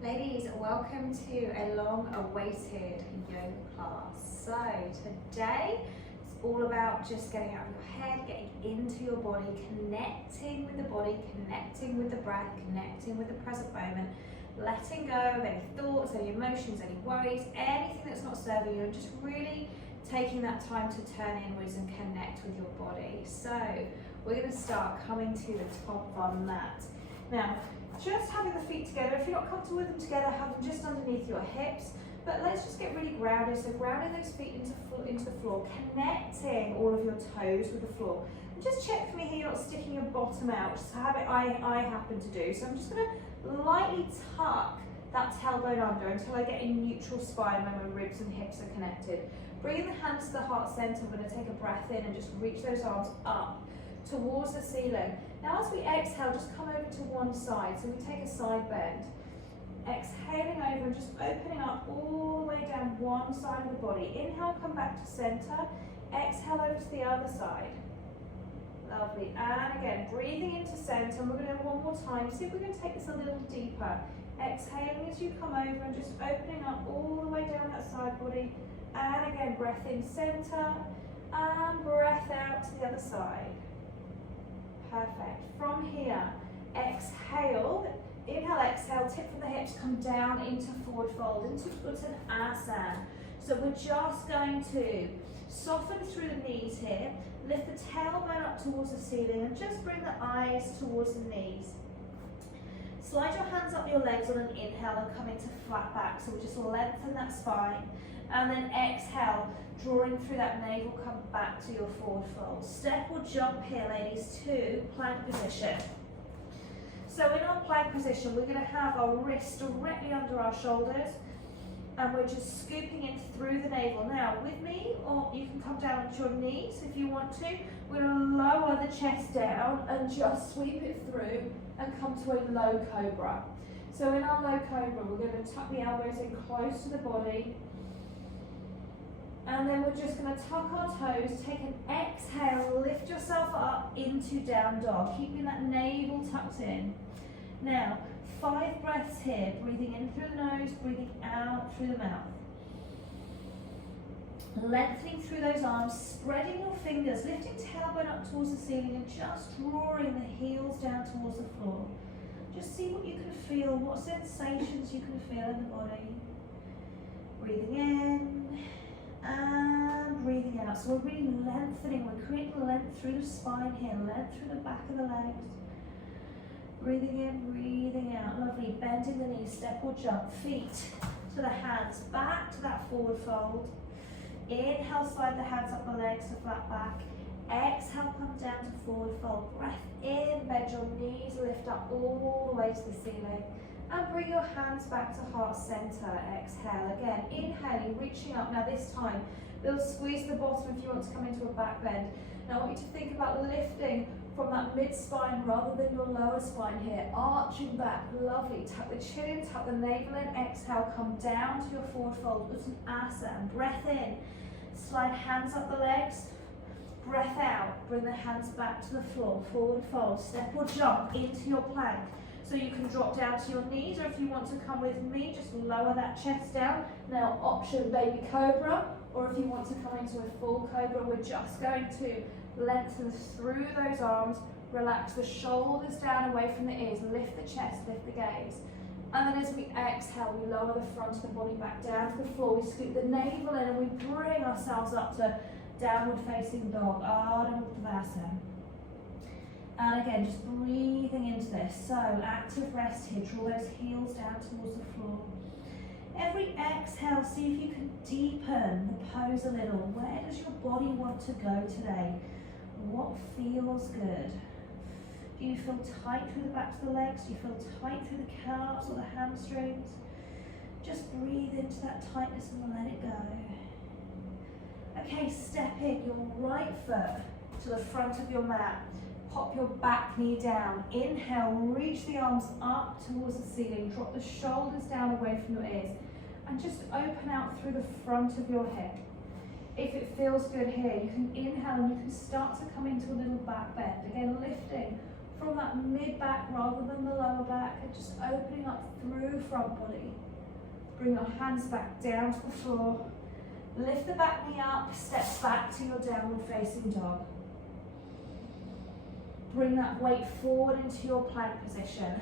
Ladies, welcome to a long-awaited yoga class. So today it's all about just getting out of your head, getting into your body, connecting with the body, connecting with the breath, connecting with the present moment, letting go of any thoughts, any emotions, any worries, anything that's not serving you, and just really taking that time to turn inwards and connect with your body. So we're going to start coming to the top of our mat. Now, just having the feet together. If you're not comfortable with them together, have them just underneath your hips. But let's just get really grounded. So grounding those feet into the floor, connecting all of your toes with the floor. And just check for me here, you're not sticking your bottom out, which is a habit I happen to do. So I'm just going to lightly tuck that tailbone under until I get a neutral spine when my ribs and hips are connected. Bring the hands to the heart center. I'm going to take a breath in and just reach those arms up towards the ceiling. Now as we exhale, just come over to one side. So we take a side bend. Exhaling over and just opening up all the way down one side of the body. Inhale, come back to center. Exhale over to the other side. Lovely. And again, breathing into center. And we're going to do it one more time. See if we're going to take this a little deeper. Exhaling as you come over and just opening up all the way down that side body. And again, breath in center. And breath out to the other side. Perfect. From here, exhale. Inhale, exhale, tip from the hips, come down into forward fold, into Uttanasana. So we're just going to soften through the knees here, lift the tailbone up towards the ceiling and just bring the eyes towards the knees. Slide your hands up your legs on an inhale and come into flat back. So we just lengthen that spine. And then exhale, drawing through that navel, come back to your forward fold. Step or jump here, ladies, to plank position. So in our plank position, we're going to have our wrists directly under our shoulders, and we're just scooping in through the navel. Now, with me, or you can come down onto your knees if you want to. We're going to lower the chest down and just sweep it through and come to a low cobra. So in our low cobra, we're going to tuck the elbows in close to the body. And then we're just going to tuck our toes, take an exhale, lift yourself up into down dog, keeping that navel tucked in. Now, 5 breaths here, breathing in through the nose, breathing out through the mouth. Lengthening through those arms, spreading your fingers, lifting tailbone up towards the ceiling and just drawing the heels down towards the floor. Just see what you can feel, what sensations you can feel in the body. Breathing in. And breathing out. So we're really lengthening, we're creating length through the spine here, length through the back of the legs. Breathing in, breathing out. Lovely. Bending the knees, step or jump. Feet to the hands, back to that forward fold. Inhale, slide the hands up the legs to flat back. Exhale, come down to forward fold. Breath in, bend your knees, lift up all the way to the ceiling. And bring your hands back to heart center. Exhale again. Inhaling, reaching up. Now this time, we'll squeeze the bottom if you want to come into a back bend. Now I want you to think about lifting from that mid-spine rather than your lower spine here. Arching back. Lovely. Tuck the chin in, tuck the navel in. Exhale, come down to your forward fold. Uttanasana. Breath in. Slide hands up the legs. Breath out. Bring the hands back to the floor. Forward fold. Step or jump into your plank. So you can drop down to your knees, or if you want to come with me, just lower that chest down. Now option baby cobra, or if you want to come into a full cobra, we're just going to lengthen through those arms, relax the shoulders down away from the ears, lift the chest, lift the gaze. And then as we exhale, we lower the front of the body back down to the floor, we scoop the navel in and we bring ourselves up to downward facing dog, Ardha Uttanasana. And again, just breathing into this. So, active rest here. Draw those heels down towards the floor. Every exhale, see if you can deepen the pose a little. Where does your body want to go today? What feels good? Do you feel tight through the backs of the legs? Do you feel tight through the calves or the hamstrings? Just breathe into that tightness and let it go. Okay, step in your right foot to the front of your mat. Pop your back knee down. Inhale, reach the arms up towards the ceiling. Drop the shoulders down away from your ears. And just open out through the front of your hip. If it feels good here, you can inhale and you can start to come into a little back bend. Again, lifting from that mid back rather than the lower back, and just opening up through front body. Bring your hands back down to the floor. Lift the back knee up, step back to your downward facing dog. Bring that weight forward into your plank position.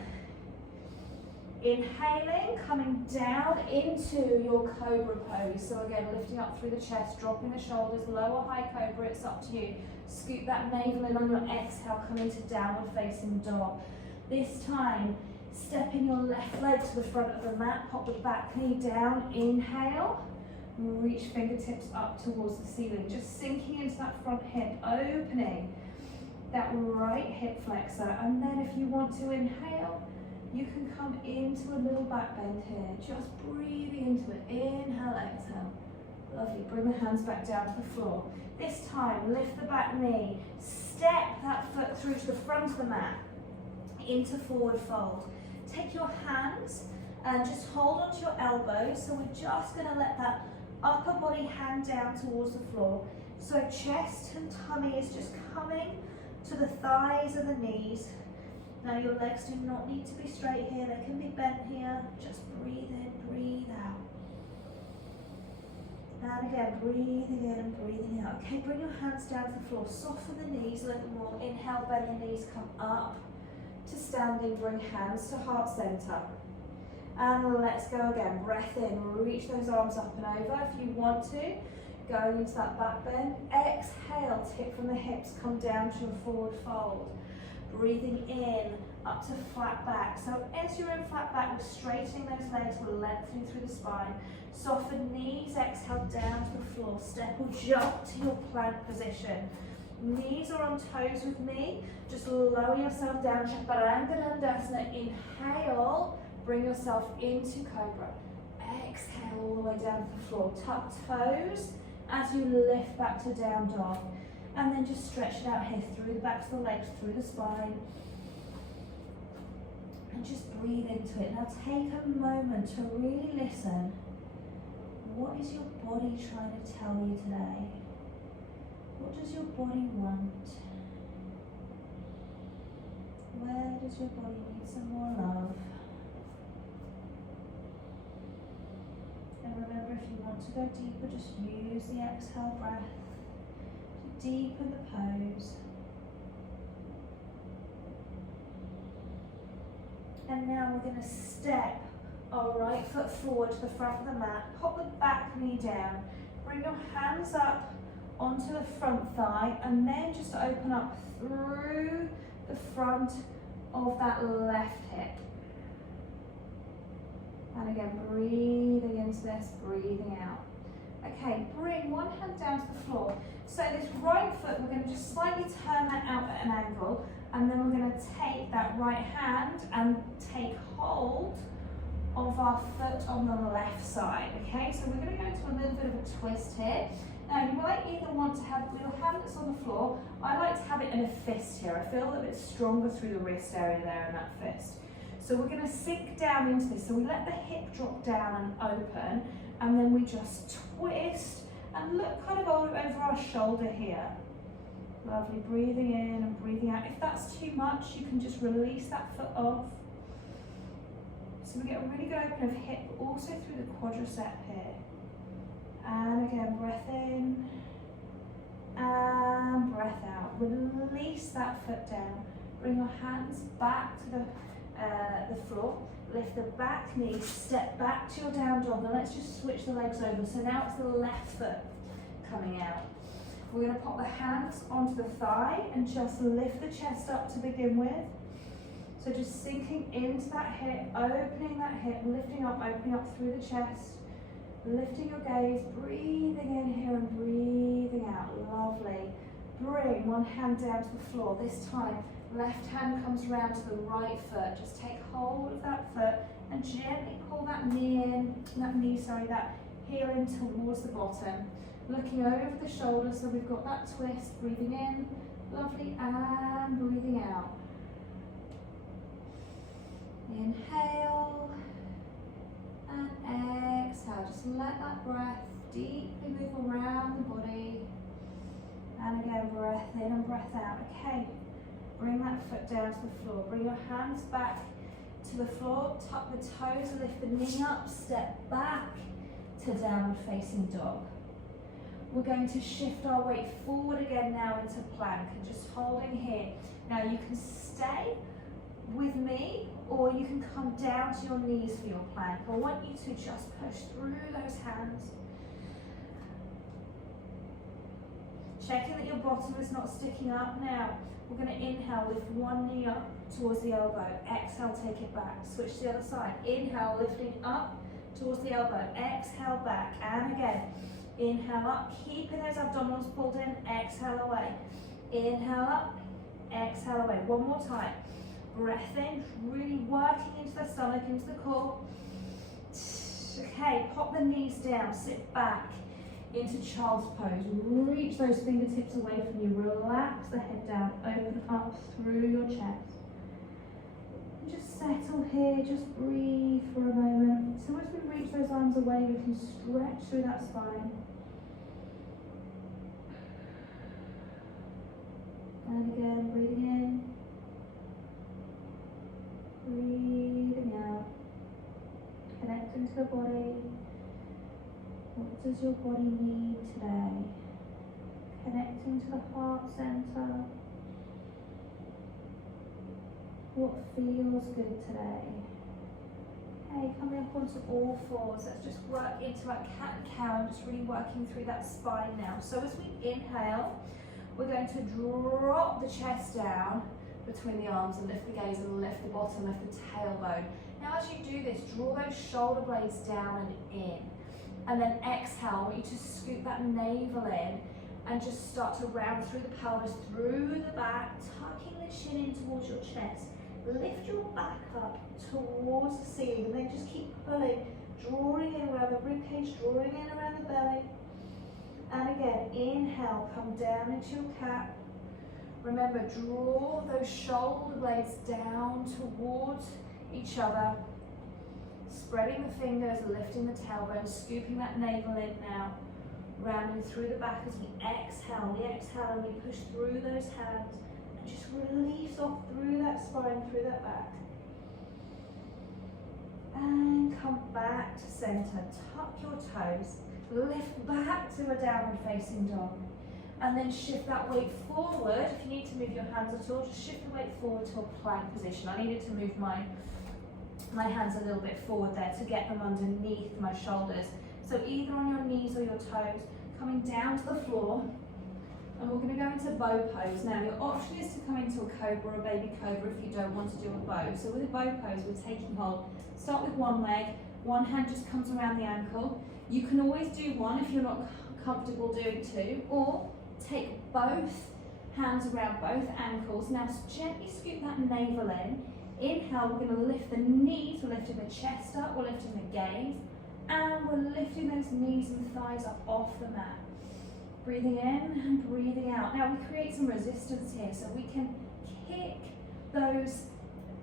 Inhaling, coming down into your cobra pose. So again, lifting up through the chest, dropping the shoulders, lower high cobra, it's up to you. Scoop that navel in on your exhale, come into downward facing dog. This time, stepping your left leg to the front of the mat, pop the back knee down, inhale, reach fingertips up towards the ceiling, just sinking into that front hip, opening that right hip flexor, and then if you want to inhale, you can come into a little back bend here, just breathing into it, inhale, exhale, lovely, bring the hands back down to the floor. This time, lift the back knee, step that foot through to the front of the mat, into forward fold. Take your hands and just hold onto your elbows, so we're just going to let that upper body hang down towards the floor. So chest and tummy is just coming to the thighs and the knees. Now your legs do not need to be straight here, they can be bent here. Just breathe in, breathe out. And again, breathing in and breathing out. Okay, bring your hands down to the floor, soften the knees a little more. Inhale, bend the knees, come up to standing, bring hands to heart center. And let's go again, breath in, reach those arms up and over if you want to. Going into that back bend. Exhale, tip from the hips, come down to a forward fold. Breathing in, up to flat back. So as you're in flat back, we're straightening those legs, we're lengthening through the spine. Soften knees, exhale down to the floor. Step or jump to your plank position. Knees are on toes with me. Just lower yourself down, Chaturanga Dandasana. Inhale, bring yourself into Cobra. Exhale all the way down to the floor. Tuck toes as you lift back to down dog. And then just stretch it out here through the backs of the legs, through the spine. And just breathe into it. Now take a moment to really listen. What is your body trying to tell you today? What does your body want? Where does your body need some more love? And remember, if you want to go deeper, just use the exhale breath to deepen the pose. And now we're going to step our right foot forward to the front of the mat, pop the back knee down, bring your hands up onto the front thigh, and then just open up through the front of that left hip. And again, breathing into this, breathing out. Okay, bring one hand down to the floor. So this right foot, we're going to just slightly turn that out at an angle, and then we're going to take that right hand and take hold of our foot on the left side. Okay, so we're going to go into a little bit of a twist here. Now you might either want to have your hand that's on the floor. I like to have it in a fist here. I feel a bit stronger through the wrist area there in that fist. So we're going to sink down into this. So we let the hip drop down and open, and then we just twist and look kind of over our shoulder here. Lovely, breathing in and breathing out. If that's too much, you can just release that foot off. So we get a really good open of hip, but also through the quadricep here. And again, breath in and breath out. Release that foot down. Bring your hands back to the floor. Lift the back knee, step back to your down dog, and let's just switch the legs over. So now it's the left foot coming out. We're going to pop the hands onto the thigh and just lift the chest up to begin with. So just sinking into that hip, opening that hip, lifting up, opening up through the chest. Lifting your gaze, breathing in here and breathing out. Lovely. Bring one hand down to the floor. This time, left hand comes around to the right foot. Just take hold of that foot and gently pull that that heel in towards the bottom. Looking over the shoulder, so we've got that twist. Breathing in, lovely, and breathing out. Inhale. And exhale, just let that breath deeply move around the body. And again, breath in and breath out. Okay, Bring that foot down to the floor. Bring your hands back to the floor. Tuck the toes, lift the knee up, step back to downward facing dog. We're going to shift our weight forward again now into plank and just holding here. Now you can stay with me or you can come down to your knees for your plank. I want you to just push through those hands. Checking that your bottom is not sticking up. Now we're going to inhale, lift one knee up towards the elbow. Exhale, take it back. Switch to the other side. Inhale, lifting up towards the elbow. Exhale, back. And again. Inhale up, keeping those abdominals pulled in. Exhale away. Inhale up, exhale away. One more time. Breath in, really working into the stomach, into the core. Okay, pop the knees down, sit back into child's pose. Reach those fingertips away from you. Relax the head down, open up through your chest. And just settle here, just breathe for a moment. So as we reach those arms away, we can stretch through that spine. And again, breathing in, breathing out, connecting to the body. What does your body need today? Connecting to the heart center. What feels good today? Okay, coming up onto all fours. Let's just work into our cat and cow and just really working through that spine now. So as we inhale, we're going to drop the chest down between the arms and lift the gaze and lift the bottom, lift the tailbone. Now as you do this, draw those shoulder blades down and in. And then exhale, I want you to scoop that navel in and just start to round through the pelvis, through the back, tucking the shin in towards your chest. Lift your back up towards the ceiling and then just keep pulling, drawing in around the ribcage, drawing in around the belly. And again, inhale, come down into your cat. Remember, draw those shoulder blades down towards each other. Spreading the fingers, lifting the tailbone, scooping that navel in now. Rounding through the back as we exhale. We exhale and we push through those hands. And just release off through that spine, through that back. And come back to center. Tuck your toes. Lift back to a downward facing dog. And then shift that weight forward. If you need to move your hands at all, just shift the weight forward to a plank position. I needed to move my hands a little bit forward there to get them underneath my shoulders. So either on your knees or your toes, coming down to the floor. And we're going to go into bow pose. Now your option is to come into a cobra or a baby cobra if you don't want to do a bow. So with a bow pose, we're taking hold. Start with one leg, one hand just comes around the ankle. You can always do one if you're not comfortable doing two, or take both hands around both ankles. Now gently scoop that navel in. Inhale, we're going to lift the knees, we're lifting the chest up, we're lifting the gaze, and we're lifting those knees and thighs up off the mat. Breathing in and breathing out. Now we create some resistance here, so we can kick those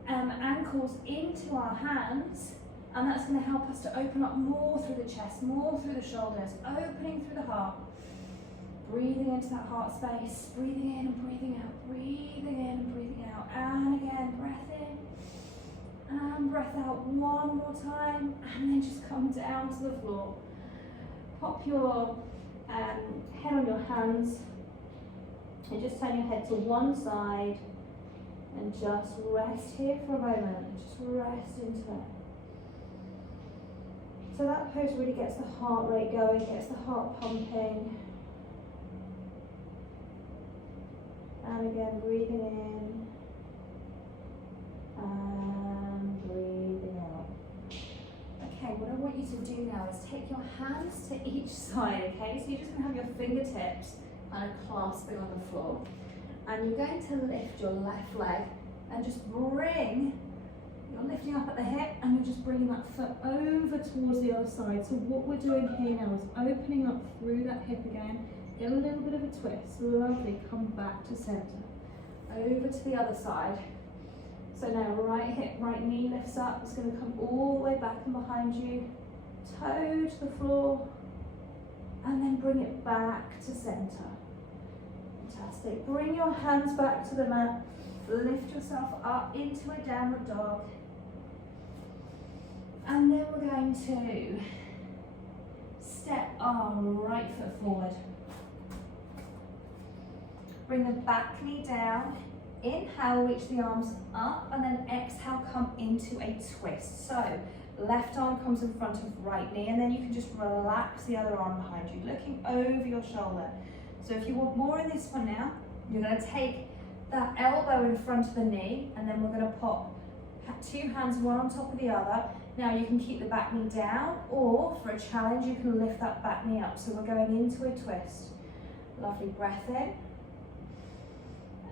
ankles into our hands, and that's going to help us to open up more through the chest, more through the shoulders, opening through the heart. Breathing into that heart space, breathing in and breathing out, breathing in and breathing out, and again, breath in, and breath out one more time, and then just come down to the floor. Pop your head on your hands, and just turn your head to one side, and just rest here for a moment, just rest into it. So that pose really gets the heart rate going, gets the heart pumping. And again, breathing in and breathing out. Okay, what I want you to do now is take your hands to each side, okay? So you're just going to have your fingertips kind of clasping on the floor. And you're going to lift your left leg and just bring, you're lifting up at the hip and you're just bringing that foot over towards the other side. So what we're doing here now is opening up through that hip again. Get a little bit of a twist, lovely, come back to center. Over to the other side. So now right hip, right knee lifts up, it's going to come all the way back and behind you. Toe to the floor, and then bring it back to center. Fantastic. Bring your hands back to the mat, Lift yourself up into a downward dog. And then we're going to step our right foot forward. Bring the back knee down. Inhale, reach the arms up, and then exhale, come into a twist. So left arm comes in front of right knee, and then you can just relax the other arm behind you, looking over your shoulder. So if you want more of this one now, you're going to take that elbow in front of the knee, and then we're going to pop two hands one on top of the other. Now you can keep the back knee down, or for a challenge, you can lift that back knee up. So we're going into a twist. Lovely breath in.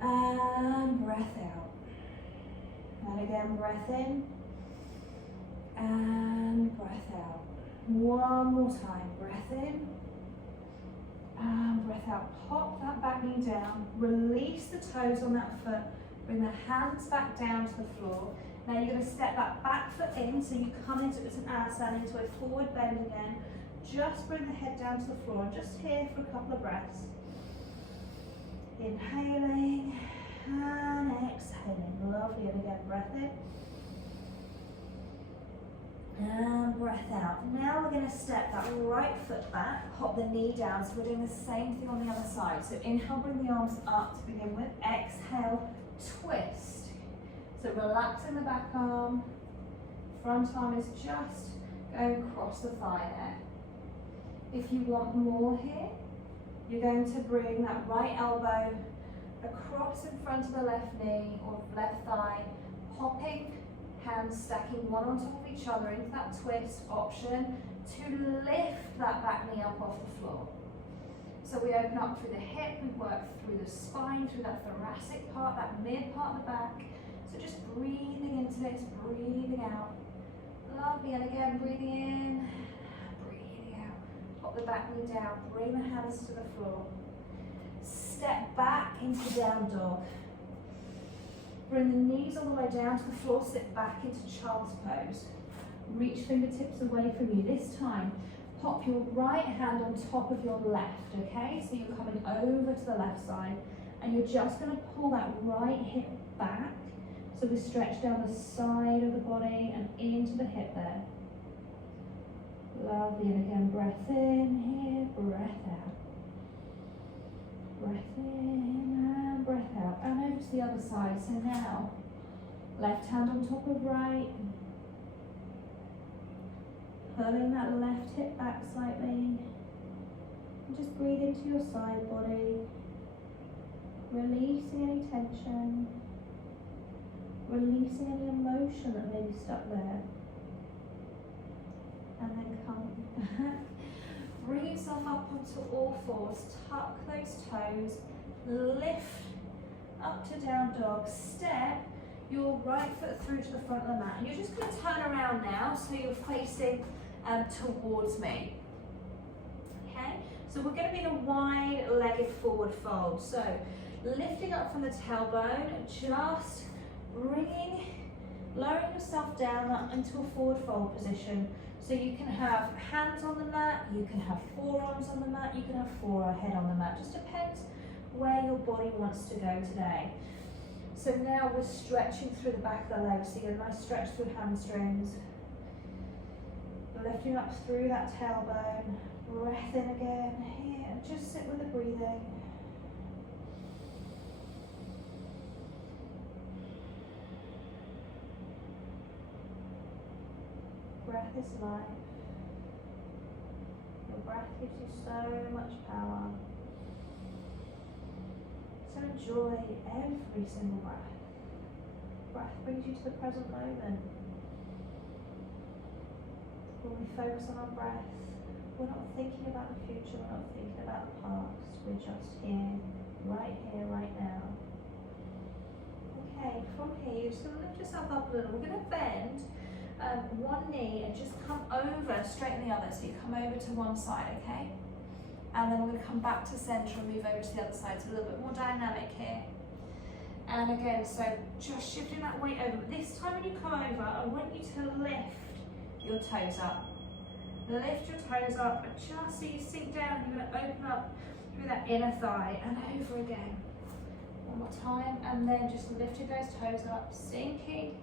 And breath out. And again, breath in. And breath out. One more time, breath in. And breath out. Pop that back knee down. Release the toes on that foot. Bring the hands back down to the floor. Now you're going to step that back foot in, so you come into it's an asana, into a forward bend again. Just bring the head down to the floor, just here for a couple of breaths. Inhaling and exhaling. Lovely. And again, breath in. And breath out. Now we're going to step that right foot back, hop the knee down. So we're doing the same thing on the other side. So inhale, bring the arms up to begin with. Exhale, twist. So relaxing the back arm, front arm is just going across the thigh there. If you want more here, you're going to bring that right elbow across in front of the left knee or left thigh, hopping, hands stacking one on top of each other into that twist option to lift that back knee up off the floor. So we open up through the hip, we work through the spine, through that thoracic part, that mid part of the back. So just breathing into this, breathing out. Lovely, and again, breathing in, breathing out. Pop the back knee down, bring the hands to the floor. Step back into down dog. Bring the knees all the way down to the floor, sit back into child's pose. Reach fingertips away from you. This time, pop your right hand on top of your left, okay? So you're coming over to the left side, and you're just gonna pull that right hip back. So we stretch down the side of the body and into the hip there. Lovely, and again, breath in here, breath out. Breath in and breath out. And over to the other side. So now, left hand on top of right. Pulling that left hip back slightly. And just breathe into your side body. Releasing any tension. Releasing any emotion that may be stuck there. And then come back. Bring yourself up onto all fours. Tuck those toes. Lift up to down dog. Step your right foot through to the front of the mat. And you're just going to turn around now so you're facing towards me. Okay? So we're going to be in a wide-legged forward fold. So lifting up from the tailbone, just lowering yourself down up into a forward fold position. So you can have hands on the mat, you can have forearms on the mat, you can have forehead on the mat. Just depends where your body wants to go today. So now we're stretching through the back of the legs. So you get a nice stretch through hamstrings. Lifting up through that tailbone. Breath in again here, and just sit with the breathing. Breath is life. Your breath gives you so much power. So enjoy every single breath. Breath brings you to the present moment. When we focus on our breath, we're not thinking about the future, we're not thinking about the past, we're just here, right now. Okay, from here, you're just going to lift yourself up a little. We're going to bend one knee and just come over, straighten the other. So you come over to one side, okay? And then we're going to come back to center and move over to the other side. So a little bit more dynamic here. And again, so just shifting that weight over. But this time when you come over, I want you to lift your toes up. Lift your toes up, and just so you sink down, you're going to open up through that inner thigh and over again. One more time, and then just lifting those toes up, sinking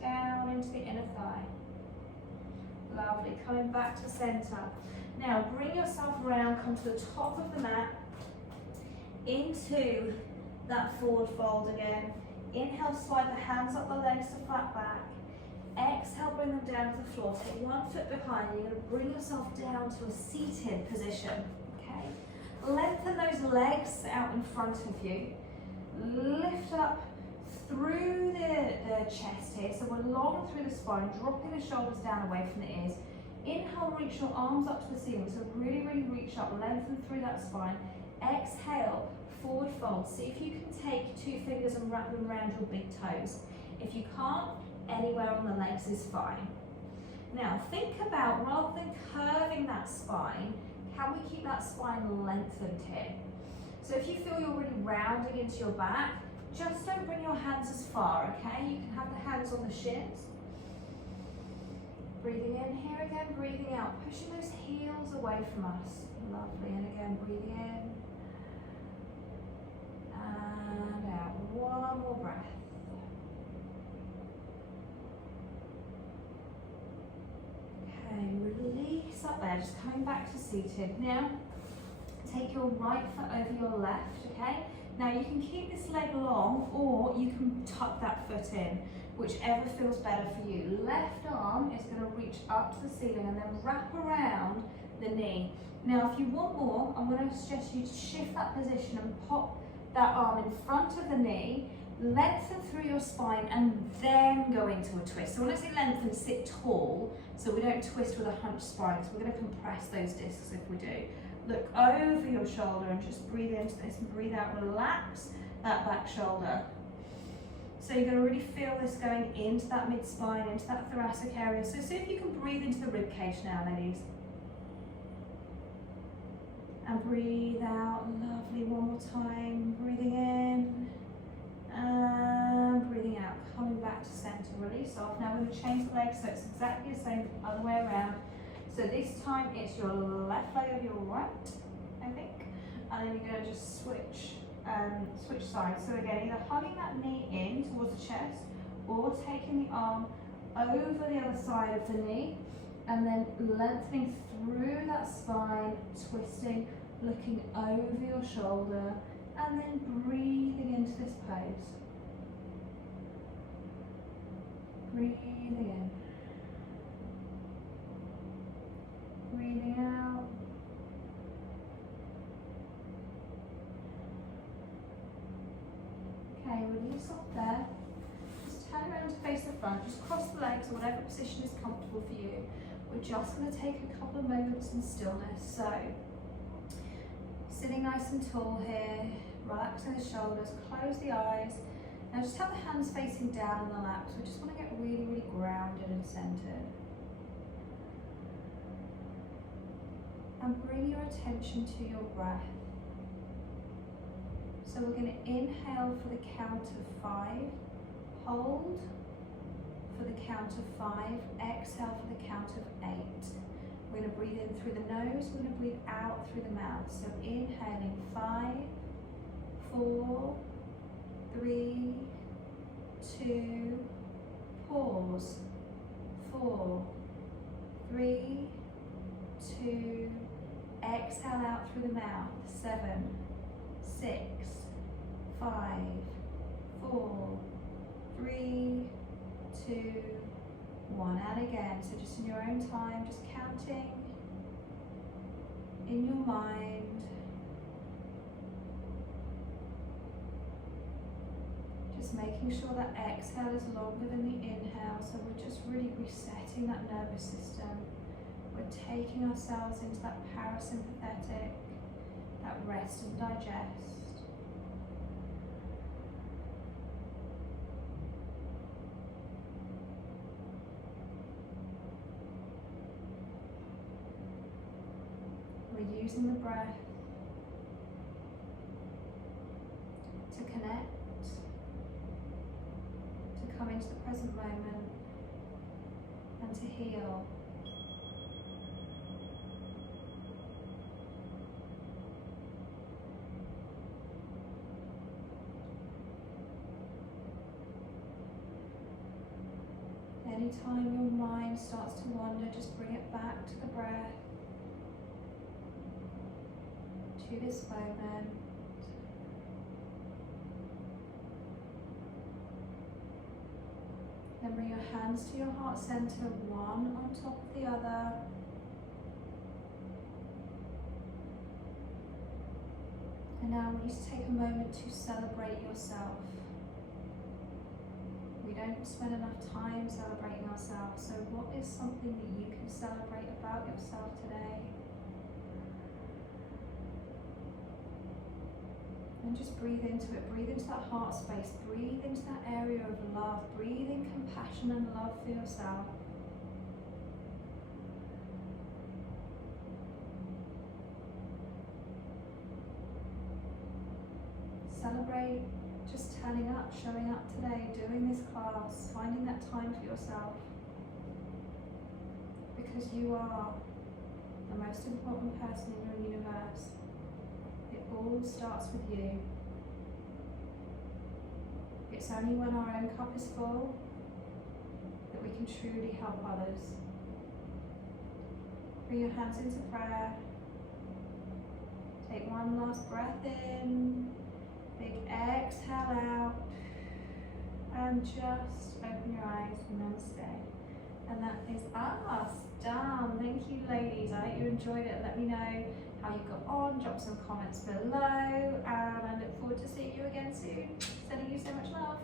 down into the inner thigh. Lovely, coming back to center. Now bring yourself around, come to the top of the mat, into that forward fold again. Inhale, slide the hands up the legs to flat back. Exhale, bring them down to the floor. Take one foot behind. You're going to bring yourself down to a seated position. Okay. Lengthen those legs out in front of you. Lift up through the chest here. So we're long through the spine, dropping the shoulders down away from the ears. Inhale, reach your arms up to the ceiling. So really, really reach up, lengthen through that spine. Exhale, forward fold. See if you can take 2 fingers and wrap them around your big toes. If you can't, anywhere on the legs is fine. Now think about, rather than curving that spine, can we keep that spine lengthened here? So if you feel you're really rounding into your back, just don't bring your hands as far, okay? You can have the hands on the shins. Breathing in here again, breathing out, pushing those heels away from us. Lovely, and again, breathing in. And out, one more breath. Okay, release up there, just coming back to seated. Now, take your right foot over your left, okay? Now you can keep this leg long, or you can tuck that foot in, whichever feels better for you. Left arm is going to reach up to the ceiling and then wrap around the knee. Now if you want more, I'm going to suggest you to shift that position and pop that arm in front of the knee, lengthen through your spine, and then go into a twist. So when I say lengthen, sit tall, so we don't twist with a hunched spine, because we're going to compress those discs if we do. Look over your shoulder and just breathe into this and breathe out, relax that back shoulder. So you're going to really feel this going into that mid-spine, into that thoracic area. So see if you can breathe into the rib cage now, ladies. And breathe out, lovely, one more time. Breathing in and breathing out, coming back to center, release off. Now we're going to change the legs so it's exactly the same other way around. So this time it's your left leg of your right, I think, and then you're going to just switch sides. So again, either hugging that knee in towards the chest, or taking the arm over the other side of the knee, and then lengthening through that spine, twisting, looking over your shoulder, and then breathing into this pose. Breathing in. Breathing out. Okay, release off there. Just turn around to face the front. Just cross the legs or whatever position is comfortable for you. We're just going to take a couple of moments in stillness. So, sitting nice and tall here, relaxing the shoulders, close the eyes. Now just have the hands facing down in the lap. So we just want to get really, really grounded and centered. And bring your attention to your breath. So we're going to inhale for the count of 5, hold for the count of 5, exhale for the count of 8. We're going to breathe in through the nose, we're going to breathe out through the mouth. So inhaling 5, 4, 3, 2, pause, 4, 3, 2, exhale out through the mouth, 7, 6, 5, 4, 3, 2, 1. And again, so just in your own time, just counting in your mind. Just making sure that exhale is longer than the inhale, so we're just really resetting that nervous system. We're taking ourselves into that parasympathetic, that rest and digest. We're using the breath to connect, to come into the present moment, and to heal. mind starts to wander, just bring it back to the breath, to this moment. Then bring your hands to your heart center, one on top of the other. And now I want you to take a moment to celebrate yourself. We don't spend enough time celebrating ourselves, so what is something that you can celebrate about yourself today? And just breathe into it, breathe into that heart space, breathe into that area of love, breathe in compassion and love for yourself. Celebrate just turning up, showing up today, doing this class, finding that time for yourself. Because you are the most important person in your universe. It all starts with you. It's only when our own cup is full that we can truly help others. Bring your hands into prayer. Take one last breath in. Big exhale out. And just open your eyes. Namaste. And that is us done. Thank you, ladies. I hope you enjoyed it. Let me know how you got on. Drop some comments below. And I look forward to seeing you again soon. Sending you so much love.